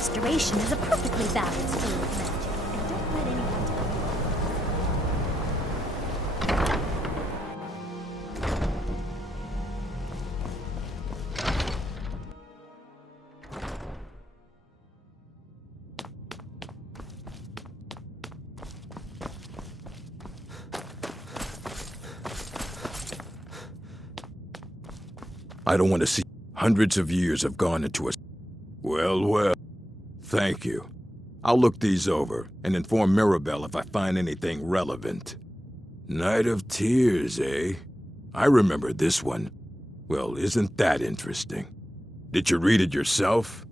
restoration is a perfectly balanced form of magic, and don't let anyone tell you. I don't want to see. Hundreds of years have gone into us. Well, thank you. I'll look these over and inform Mirabelle if I find anything relevant. Night of Tears, eh? I remember this one. Well, isn't that interesting? Did you read it yourself?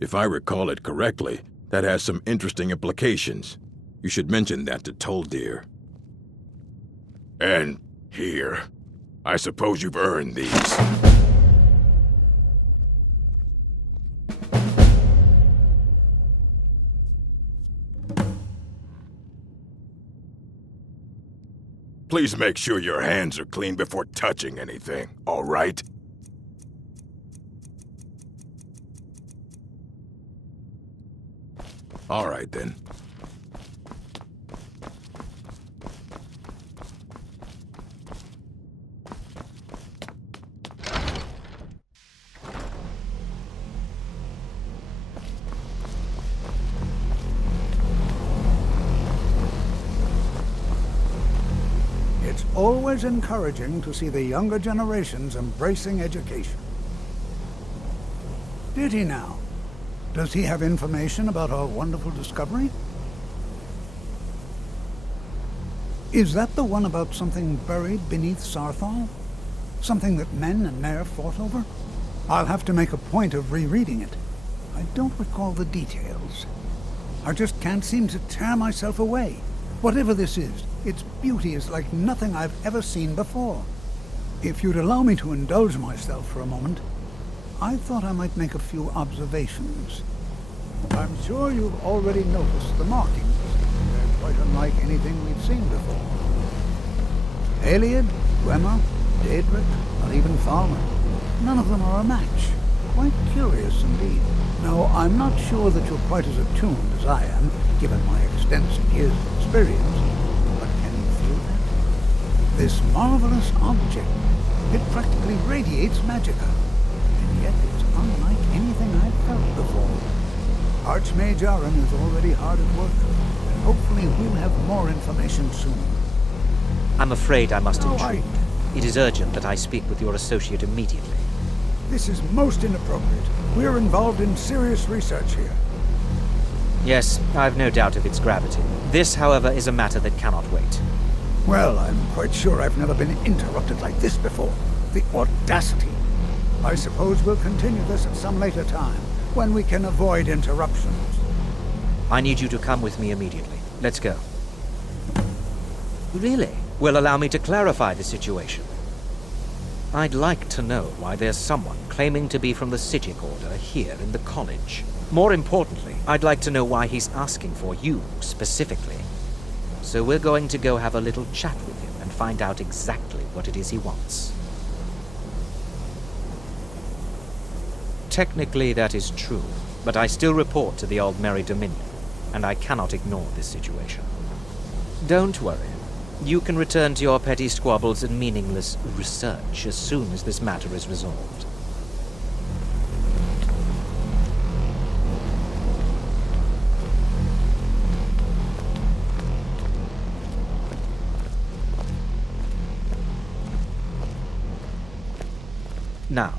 If I recall it correctly, that has some interesting implications. You should mention that to Toldir. And here. I suppose you've earned these. Please make sure your hands are clean before touching anything, all right? All right, then. It's always encouraging to see the younger generations embracing education. Did he now? Does he have information about our wonderful discovery? Is that the one about something buried beneath Sarthal? Something that men and Mare fought over? I'll have to make a point of rereading it. I don't recall the details. I just can't seem to tear myself away. Whatever this is, its beauty is like nothing I've ever seen before. If you'd allow me to indulge myself for a moment, I thought I might make a few observations. I'm sure you've already noticed the markings. They're quite unlike anything we've seen before. Aliad, Gwemma, Daedric, or even Falmer. None of them are a match. Quite curious indeed. Now, I'm not sure that you're quite as attuned as I am, given my extensive years of experience. But can you feel that? This marvelous object, it practically radiates magicka. And yet it's unlike anything I've felt before. Archmage Aaron is already hard at work, and hopefully we'll have more information soon. I'm afraid I must No, intrude. It is urgent that I speak with your associate immediately. This is most inappropriate. We're involved in serious research here. Yes, I've no doubt of its gravity. This, however, is a matter that cannot wait. Well, I'm quite sure I've never been interrupted like this before. The audacity. I suppose we'll continue this at some later time, when we can avoid interruptions. I need you to come with me immediately. Let's go. Really? Well, allow me to clarify the situation. I'd like to know why there's someone claiming to be from the Psijic Order here in the college. More importantly, I'd like to know why he's asking for you, specifically. So we're going to go have a little chat with him and find out exactly what it is he wants. Technically, that is true, but I still report to the Aldmeri Dominion, and I cannot ignore this situation. Don't worry. You can return to your petty squabbles and meaningless research as soon as this matter is resolved. Now,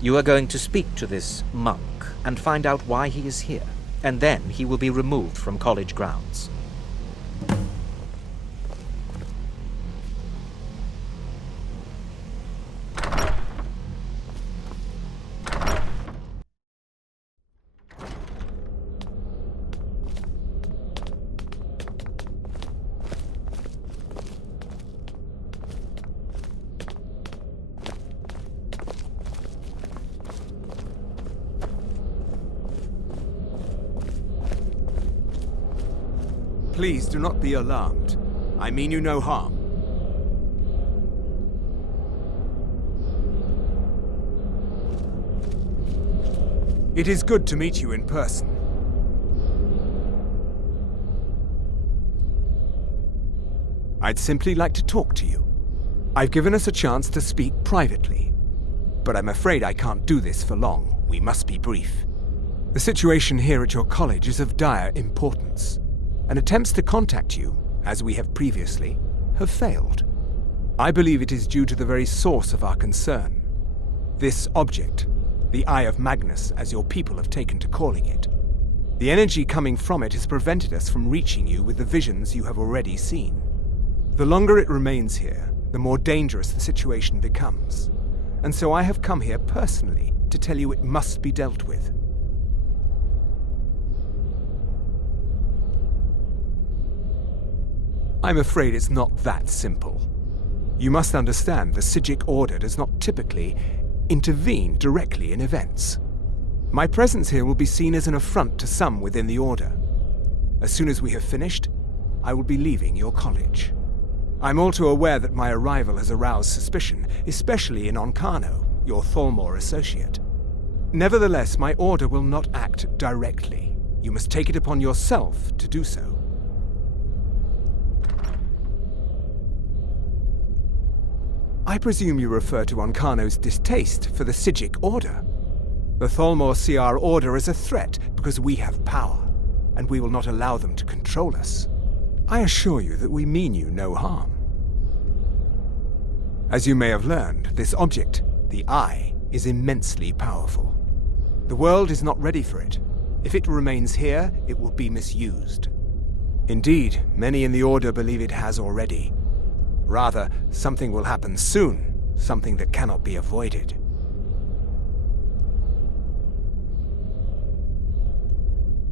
you are going to speak to this monk and find out why he is here, and then he will be removed from college grounds. Please do not be alarmed. I mean you no harm. It is good to meet you in person. I'd simply like to talk to you. I've given us a chance to speak privately, but I'm afraid I can't do this for long. We must be brief. The situation here at your college is of dire importance, and attempts to contact you, as we have previously, have failed. I believe it is due to the very source of our concern. This object, the Eye of Magnus, as your people have taken to calling it. The energy coming from it has prevented us from reaching you with the visions you have already seen. The longer it remains here, the more dangerous the situation becomes. And so I have come here personally to tell you it must be dealt with. I'm afraid it's not that simple. You must understand the Psijic Order does not typically intervene directly in events. My presence here will be seen as an affront to some within the Order. As soon as we have finished, I will be leaving your college. I'm all too aware that my arrival has aroused suspicion, especially in Onkano, your Thalmor associate. Nevertheless, my Order will not act directly. You must take it upon yourself to do so. I presume you refer to Onkano's distaste for the Psijic Order. The Thalmor see our Order as a threat because we have power, and we will not allow them to control us. I assure you that we mean you no harm. As you may have learned, this object, the Eye, is immensely powerful. The world is not ready for it. If it remains here, it will be misused. Indeed, many in the Order believe it has already. Rather, something will happen soon, something that cannot be avoided.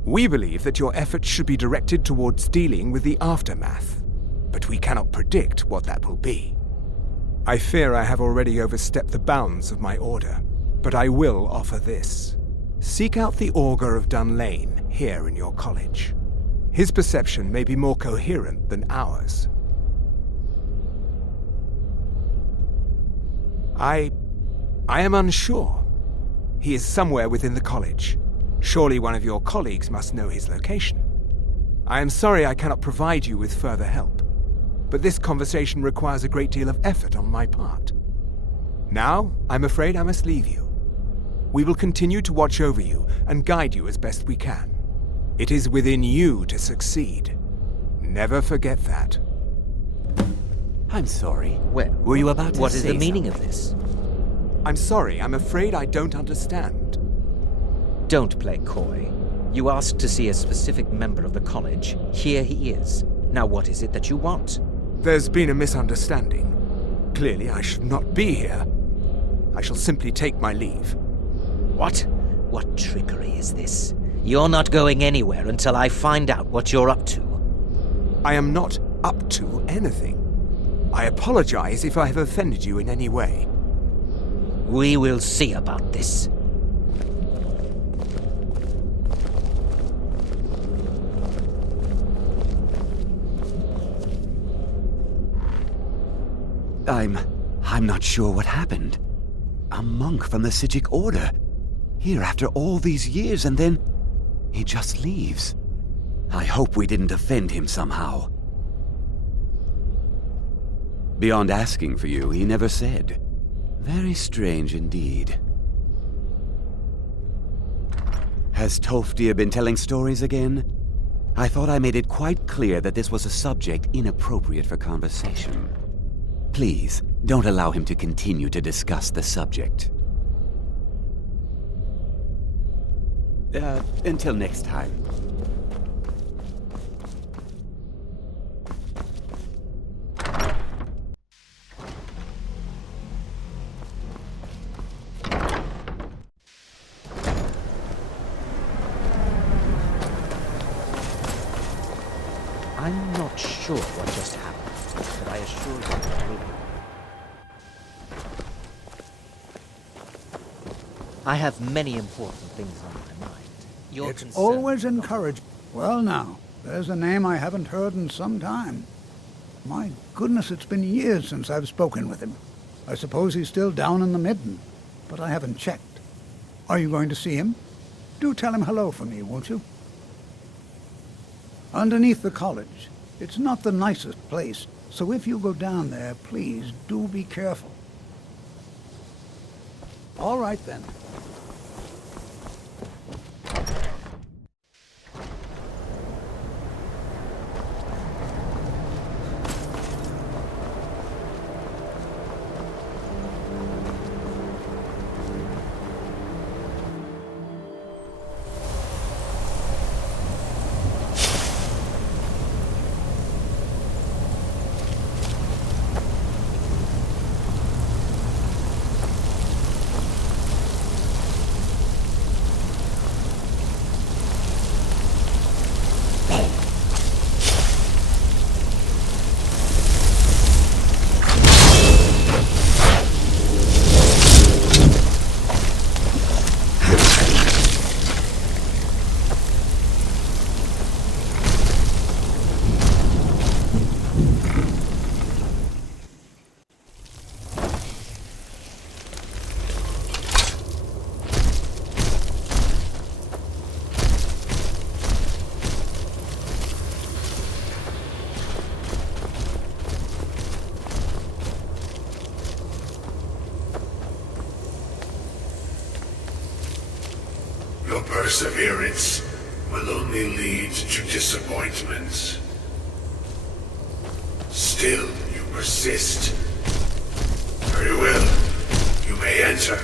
We believe that your efforts should be directed towards dealing with the aftermath, but we cannot predict what that will be. I fear I have already overstepped the bounds of my Order, but I will offer this. Seek out the Augur of Dunlane here in your college. His perception may be more coherent than ours. I am unsure. He is somewhere within the college. Surely one of your colleagues must know his location. I am sorry I cannot provide you with further help, but this conversation requires a great deal of effort on my part. Now, I'm afraid I must leave you. We will continue to watch over you and guide you as best we can. It is within you to succeed. Never forget that. I'm sorry. Well, were you about to what is say the meaning something? of this? I'm sorry, I'm afraid I don't understand. Don't play coy. You asked to see a specific member of the college. Here he is. Now what is it that you want? There's been a misunderstanding. Clearly I should not be here. I shall simply take my leave. What? What trickery is this? You're not going anywhere until I find out what you're up to. I am not up to anything. I apologize if I have offended you in any way. We will see about this. I'm not sure what happened. A monk from the Psijic Order. Here after all these years, and then he just leaves. I hope we didn't offend him somehow. Beyond asking for you, he never said. Very strange indeed. Has Tofdir been telling stories again? I thought I made it quite clear that this was a subject inappropriate for conversation. Please, don't allow him to continue to discuss the subject. Until next time. I'm not sure what just happened, but I assure you it will be. I have many important things on my mind. Your It's concern always is not- encouraging. Well now, there's a name I haven't heard in some time. My goodness, it's been years since I've spoken with him. I suppose he's still down in the Midden, but I haven't checked. Are you going to see him? Do tell him hello for me, won't you? Underneath the college. It's not the nicest place. So if you go down there, please do be careful. All right then. Your perseverance will only lead to disappointment. Still, you persist. Very well. You may enter.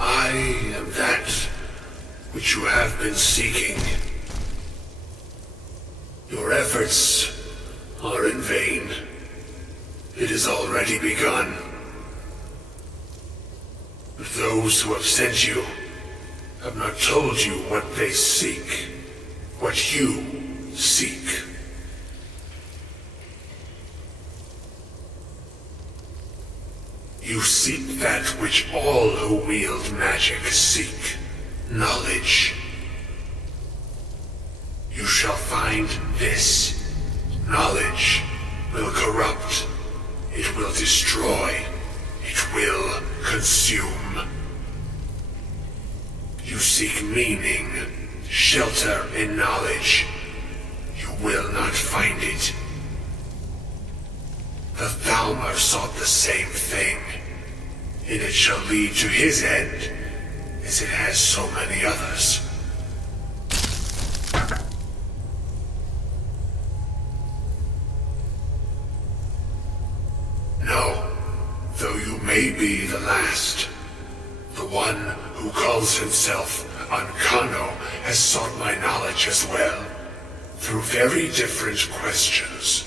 I am that which you have been seeking. Your efforts are in vain. It has already begun. But those who have sent you have not told you what they seek, what you seek. You seek that which all who wield magic seek, knowledge. You shall find this. Knowledge will corrupt. It will destroy. It will consume. You seek meaning, shelter in knowledge. You will not find it. The Thalmor sought the same thing, and it shall lead to his end, as it has so many others. No, though you may be the last, the one who calls himself Ancano has sought my knowledge as well, through very different questions.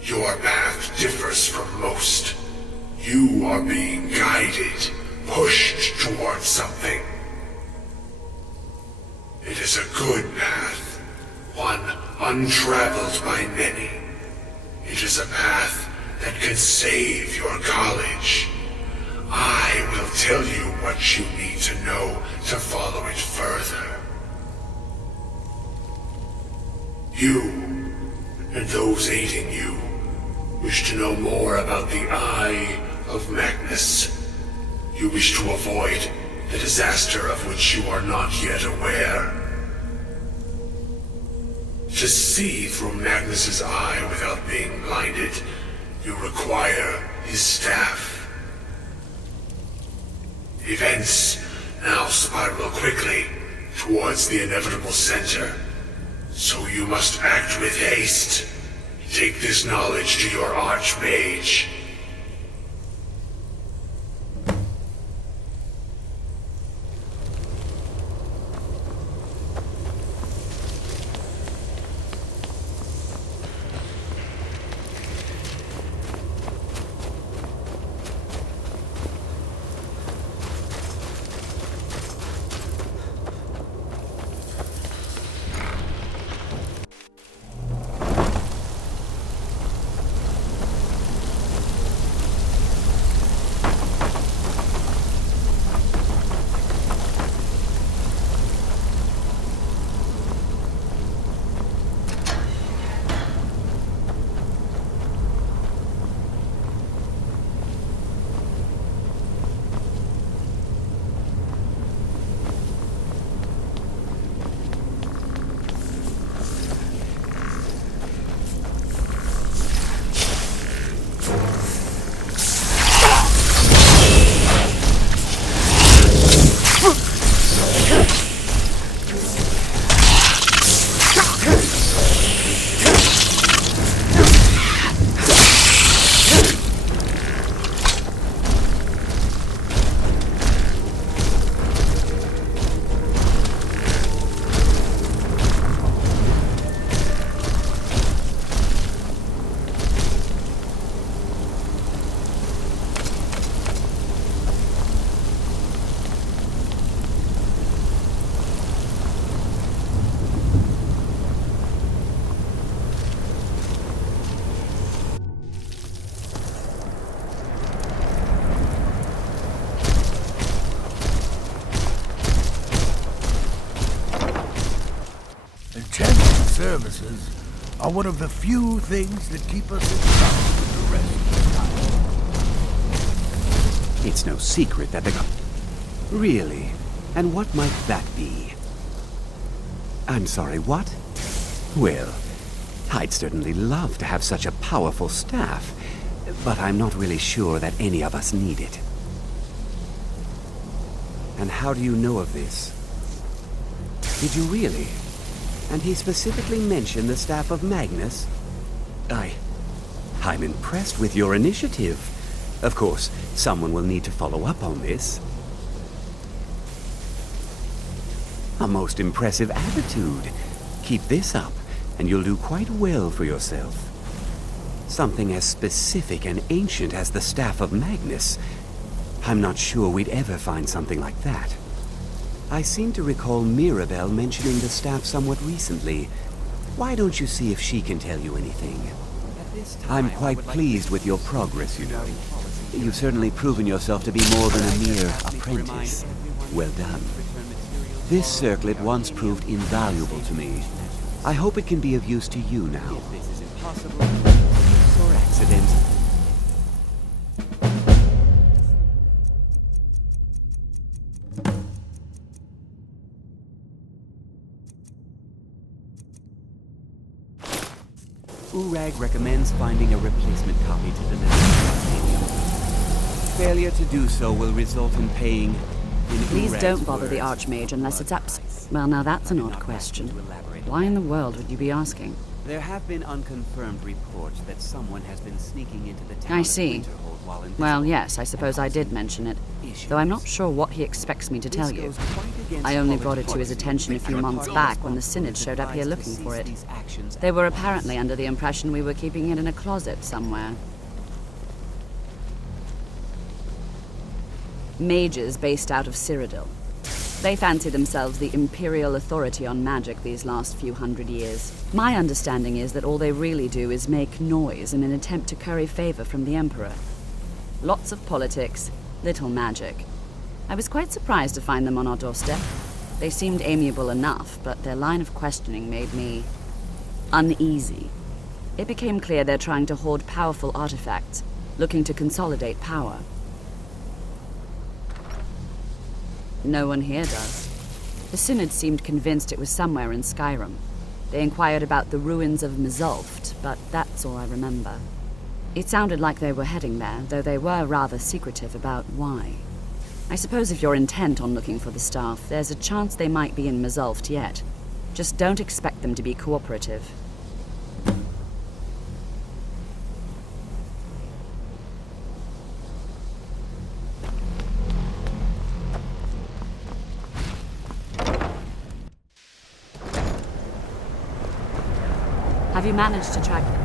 Your path differs from most. You are being guided, pushed towards something. It is a good path, one untraveled by many. It is a path that can save your college. I will tell you what you need to know to follow it further. You, and those aiding you, wish to know more about the Eye of Magnus. You wish to avoid the disaster of which you are not yet aware. To see through Magnus's eye without being blinded, you require his staff. Events now spiral quickly towards the inevitable center, so you must act with haste. Take this knowledge to your Archmage. Temple services are one of the few things that keep us in touch with the rest of the It's no secret that the... Really? And what might that be? I'm sorry, what? Well, I'd certainly love to have such a powerful staff, but I'm not really sure that any of us need it. And how do you know of this? Did you really? And he specifically mentioned the staff of Magnus? I'm impressed with your initiative. Of course, someone will need to follow up on this. A most impressive attitude. Keep this up, and you'll do quite well for yourself. Something as specific and ancient as the staff of Magnus. I'm not sure we'd ever find something like that. I seem to recall Mirabelle mentioning the staff somewhat recently. Why don't you see if she can tell you anything? I'm quite pleased with your progress, you know. You've certainly proven yourself to be more than a mere apprentice. Well done. This circlet once proved invaluable to me. I hope it can be of use to you now. If this is impossible, or accident. Urag recommends finding a replacement copy to the next. Failure to do so will result in paying... Please don't bother the Archmage unless it's Well, now that's an odd question. Why in the world would you be asking? There have been unconfirmed reports that someone has been sneaking into the town. I see. Well, yes, I suppose I did mention it, though I'm not sure what he expects me to tell you. I only brought it to his attention a few months back when the Synod showed up here looking for it. They were apparently under the impression we were keeping it in a closet somewhere. Mages based out of Cyrodiil. They fancy themselves the imperial authority on magic these last few hundred years. My understanding is that all they really do is make noise in an attempt to curry favor from the Emperor. Lots of politics, little magic. I was quite surprised to find them on our doorstep. They seemed amiable enough, but their line of questioning made me uneasy. It became clear they're trying to hoard powerful artifacts, looking to consolidate power. No one here does. The Synod seemed convinced it was somewhere in Skyrim. They inquired about the ruins of Mizulft, but that's all I remember. It sounded like they were heading there, though they were rather secretive about why. I suppose if you're intent on looking for the staff, there's a chance they might be in Mizulft yet. Just don't expect them to be cooperative. Have you managed to track them?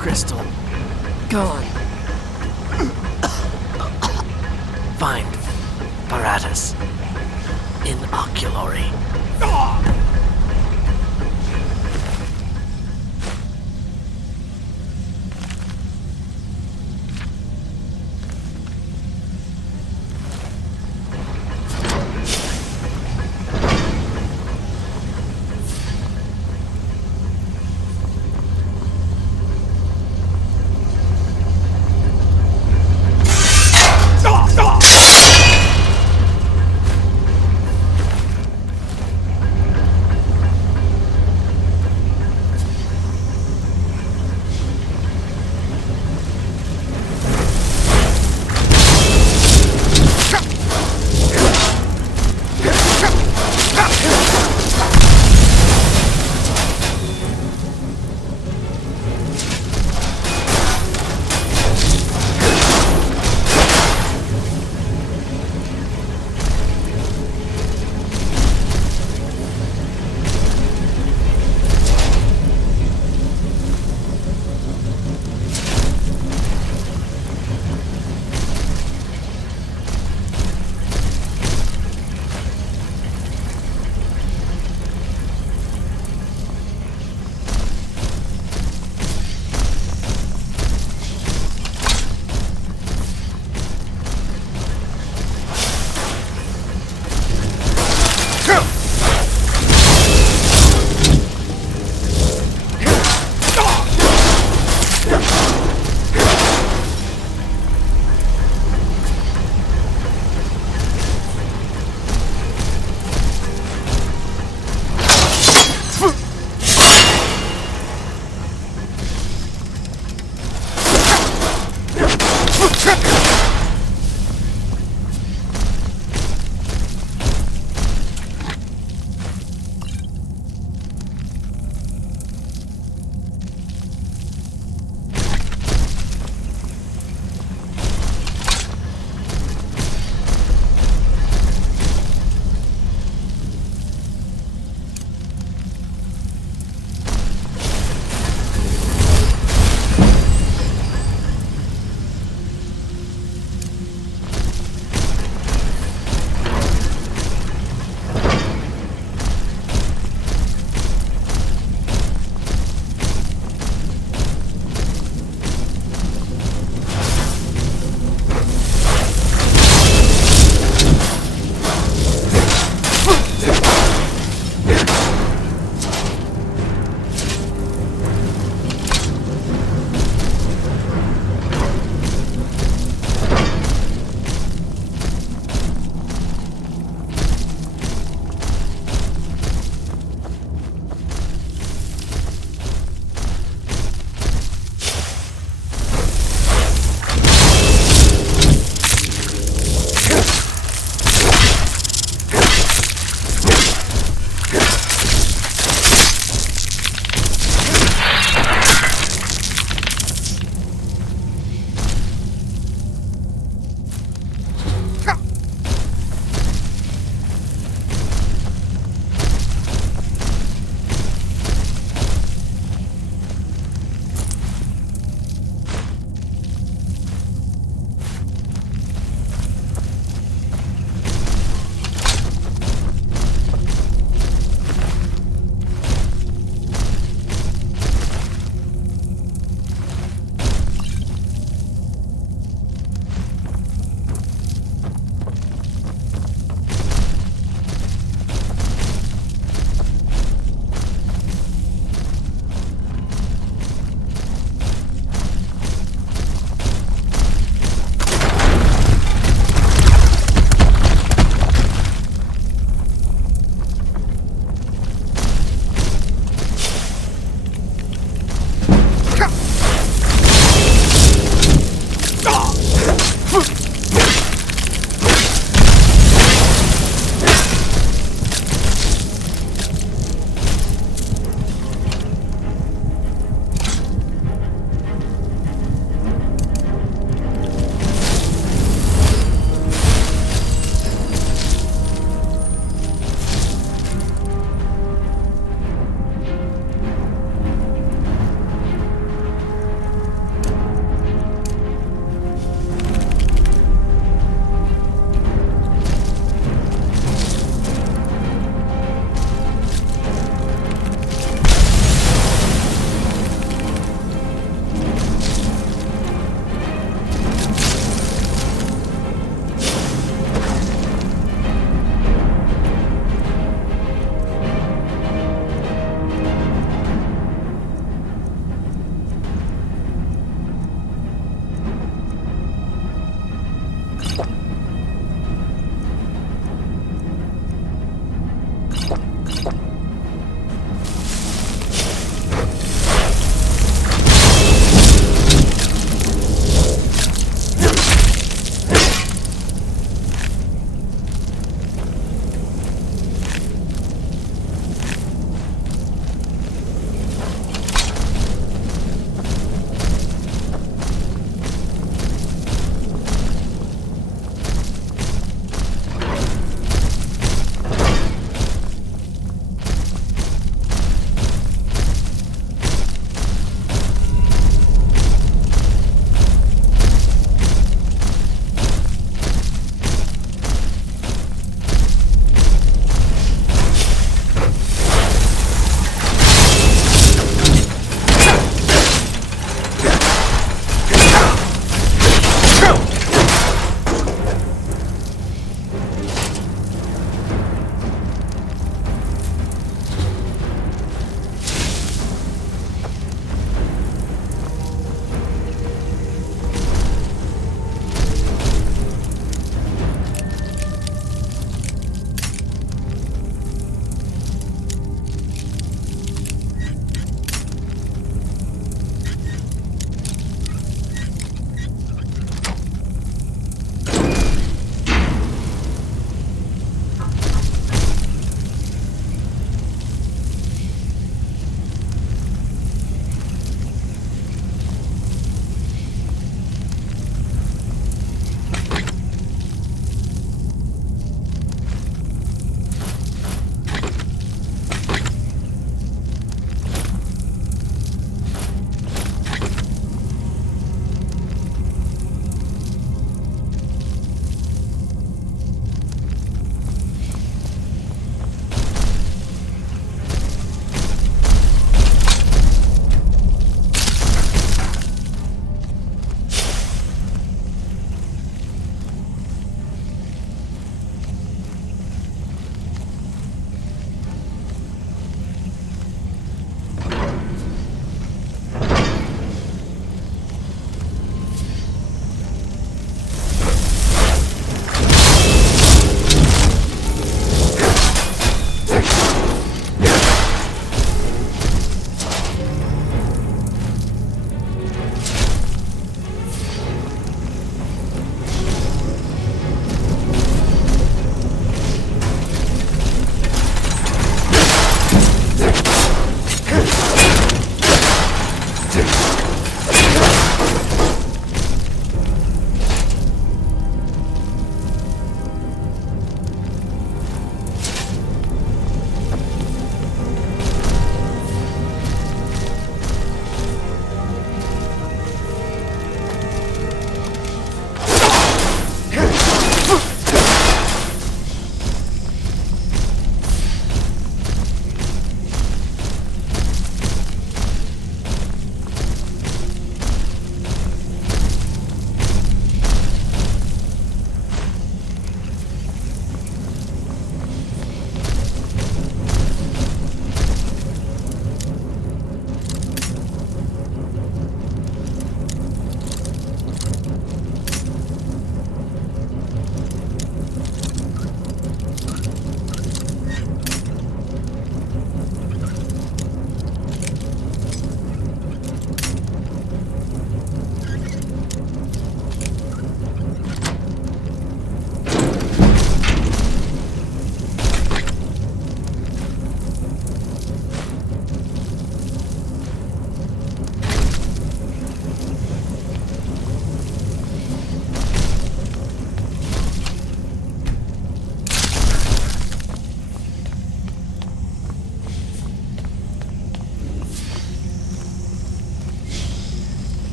Crystal. Gone. Find Paratus in Oculory.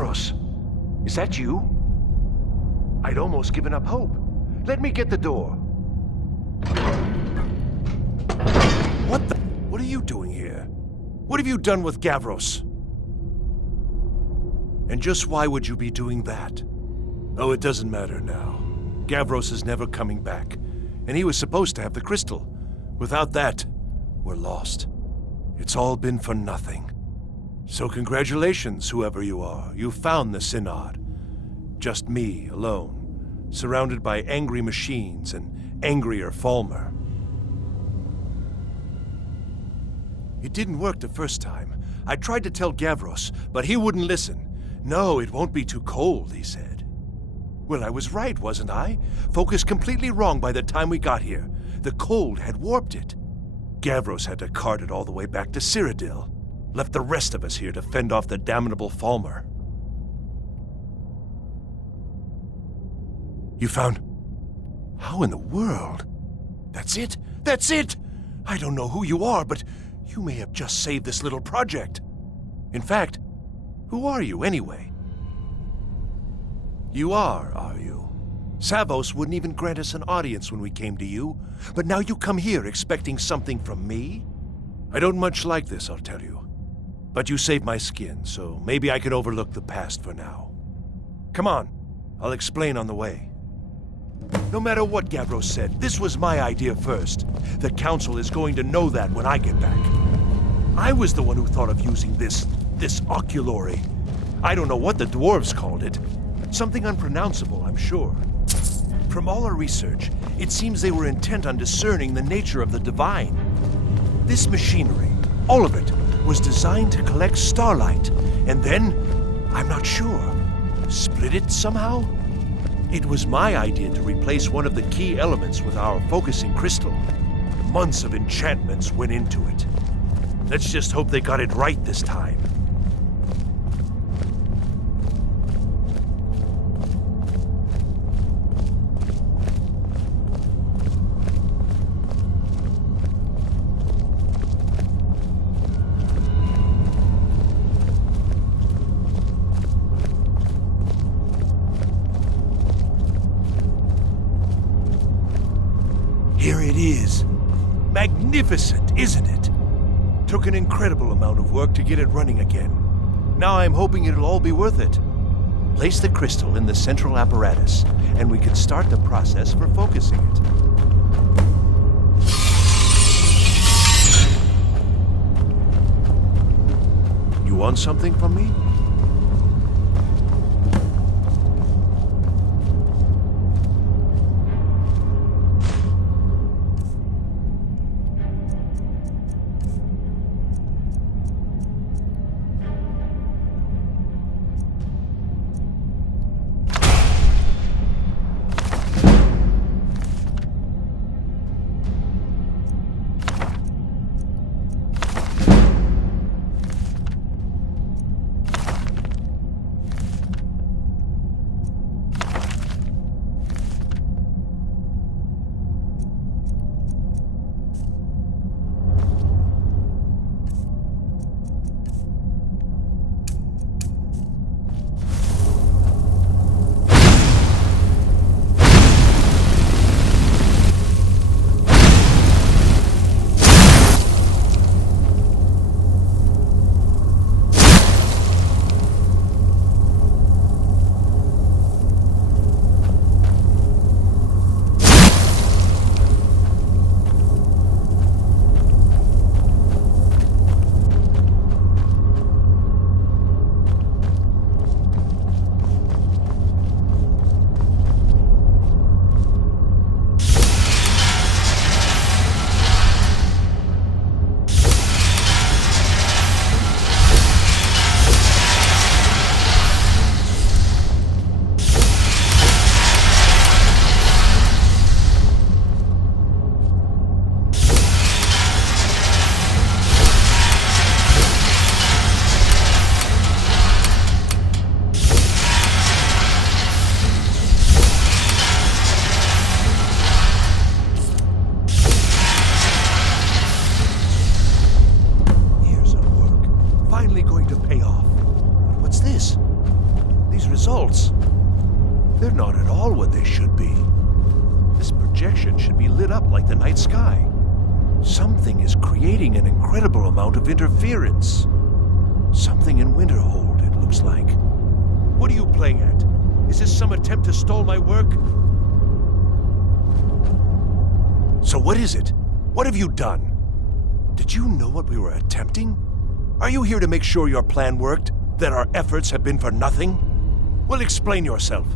Gavros! Is that you? I'd almost given up hope. Let me get the door. What the? What are you doing here? What have you done with Gavros? And just why would you be doing that? Oh, it doesn't matter now. Gavros is never coming back, and he was supposed to have the crystal. Without that, we're lost. It's all been for nothing. So congratulations, whoever you are. You found the Synod. Just me, alone, surrounded by angry machines and angrier Falmer. It didn't work the first time. I tried to tell Gavros, but he wouldn't listen. No, it won't be too cold, he said. Well, I was right, wasn't I? Focused completely wrong by the time we got here. The cold had warped it. Gavros had to cart it all the way back to Cyrodiil. Left the rest of us here to fend off the damnable Falmer. You found... How in the world? That's it? That's it! I don't know who you are, but you may have just saved this little project. In fact, who are you anyway? You are you? Savos wouldn't even grant us an audience when we came to you, but now you come here expecting something from me? I don't much like this, I'll tell you. But you saved my skin, so maybe I can overlook the past for now. Come on, I'll explain on the way. No matter what Gavros said, this was my idea first. The Council is going to know that when I get back. I was the one who thought of using this oculory. I don't know what the dwarves called it. Something unpronounceable, I'm sure. From all our research, it seems they were intent on discerning the nature of the divine. This machinery, all of it, was designed to collect starlight, and then, I'm not sure, split it somehow? It was my idea to replace one of the key elements with our focusing crystal. Months of enchantments went into it. Let's just hope they got it right this time. Here it is. Magnificent, isn't it? Took an incredible amount of work to get it running again. Now I'm hoping it'll all be worth it. Place the crystal in the central apparatus, and we can start the process for focusing it. You want something from me? They're not at all what they should be. This projection should be lit up like the night sky. Something is creating an incredible amount of interference. Something in Winterhold, it looks like. What are you playing at? Is this some attempt to stall my work? So what is it? What have you done? Did you know what we were attempting? Are you here to make sure your plan worked? That our efforts have been for nothing? Well, explain yourself.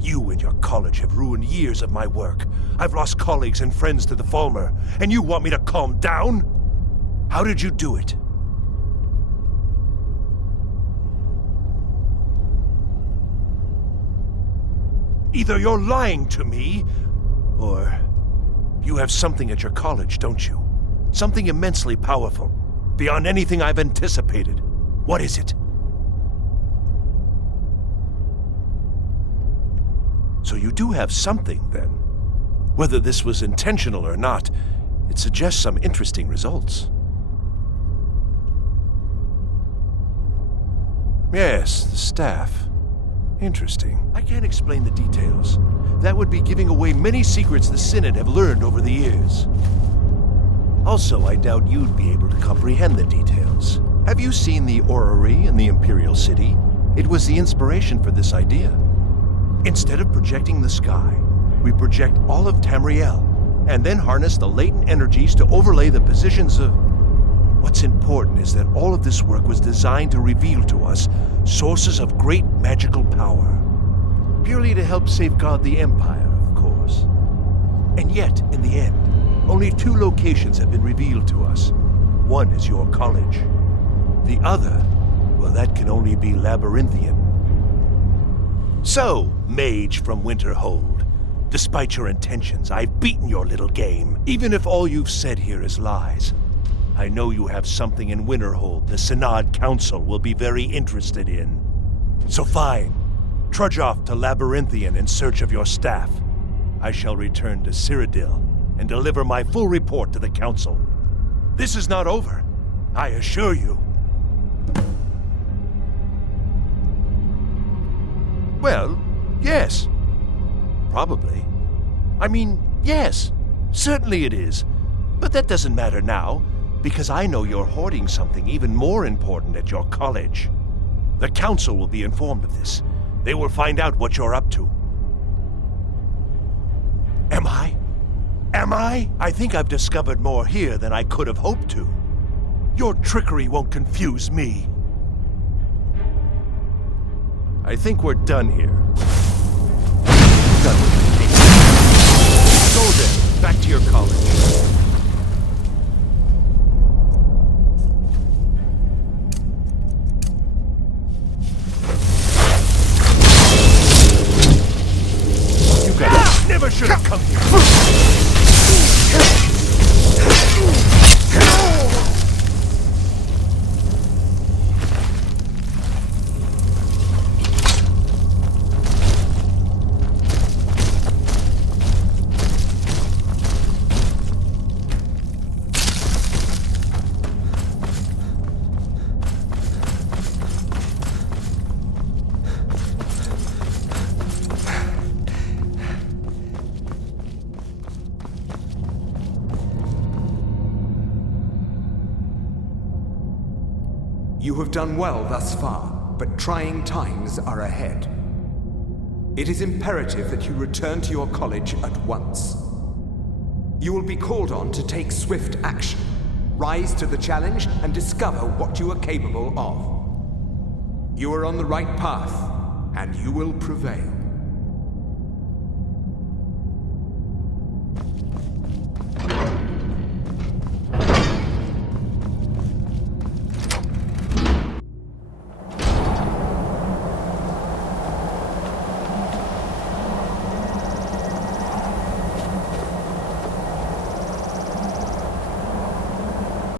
You and your college have ruined years of my work. I've lost colleagues and friends to the Falmer, and you want me to calm down? How did you do it? Either you're lying to me, or you have something at your college, don't you? Something immensely powerful, beyond anything I've anticipated. What is it? So you do have something, then. Whether this was intentional or not, it suggests some interesting results. Yes, the staff. Interesting. I can't explain the details. That would be giving away many secrets the Synod have learned over the years. Also, I doubt you'd be able to comprehend the details. Have you seen the orrery in the Imperial City? It was the inspiration for this idea. Instead of projecting the sky, we project all of Tamriel, and then harness the latent energies to overlay the positions of... What's important is that all of this work was designed to reveal to us sources of great magical power. Purely to help safeguard the Empire, of course. And yet, in the end, only 2 locations have been revealed to us. One is your college. The other, well, that can only be Labyrinthian. So, mage from Winterhold, despite your intentions, I've beaten your little game, even if all you've said here is lies. I know you have something in Winterhold the Synod Council will be very interested in. So fine, trudge off to Labyrinthian in search of your staff. I shall return to Cyrodiil and deliver my full report to the Council. This is not over, I assure you. Well, yes. Probably. I mean, yes. Certainly it is. But that doesn't matter now, because I know you're hoarding something even more important at your college. The Council will be informed of this. They will find out what you're up to. Am I? Am I? I think I've discovered more here than I could have hoped to. Your trickery won't confuse me. I think we're done here. Done with it. Go then, back to your college. You guys never should have come here. You have done well thus far, but trying times are ahead. It is imperative that you return to your college at once. You will be called on to take swift action, rise to the challenge, and discover what you are capable of. You are on the right path, and you will prevail.